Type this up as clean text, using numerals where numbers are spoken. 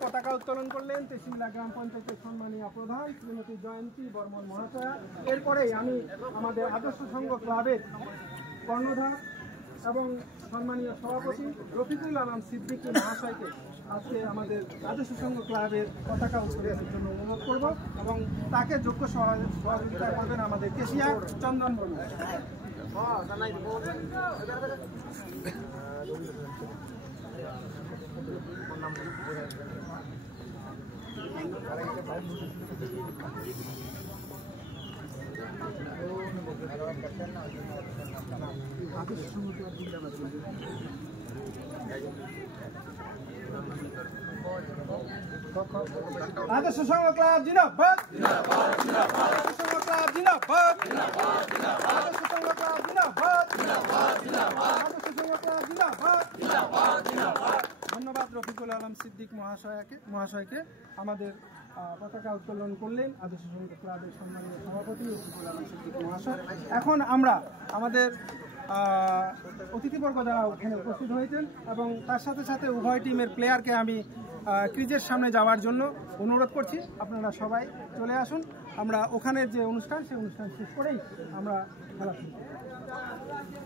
পতাকা উত্তোলন করলেন তেশিমলা গ্রাম পঞ্চায়েতের সম্মানীয় প্রধান শ্রীমতী জয়ন্তী বর্মন মহাশয়া। এরপরেই আমি আমাদের আদর্শ সংঘ ক্লাবের কর্ণধার এবং সম্মানীয় সভাপতি রফিকুল আলম সিদ্দিকী মহাশয়কে আজকে আমাদের আদর্শ সংঘ ক্লাবের পতাকা উত্তোলনের জন্য অনুরোধ করব এবং তাকে যোগ্য সহযোগিতা করবেন আমাদের কেশিয়া চন্দন বর্মন। আদর্শ সংঘ ক্লাব জিন্দাবাদ, আদর্শ সংঘ ক্লাব জিন্দাবাদ, আদর্শ সংঘ ক্লাব জিন্দাবাদ, আদর্শ সংঘ ক্লাব জিন্দাবাদ। ধন্যবাদ রফিকুল আলম সিদ্দিক মহাশয়কে। আমাদের পতাকা উত্তোলন করলেন আদর্শ সংঘ ক্লাবের সম্মানীয় সভাপতি রফিকুল আলম সিদ্দিক মহাশয়। এখন আমরা আমাদের অতিথিবর্গ যারা ওখানে উপস্থিত হয়েছেন এবং তার সাথে সাথে উভয় টিমের প্লেয়ারকে আমি ক্রিজের সামনে যাওয়ার জন্য অনুরোধ করছি। আপনারা সবাই চলে আসুন। আমরা ওখানের যে অনুষ্ঠান সেই অনুষ্ঠান শেষ করেই আমরা খেলা শুরু করব।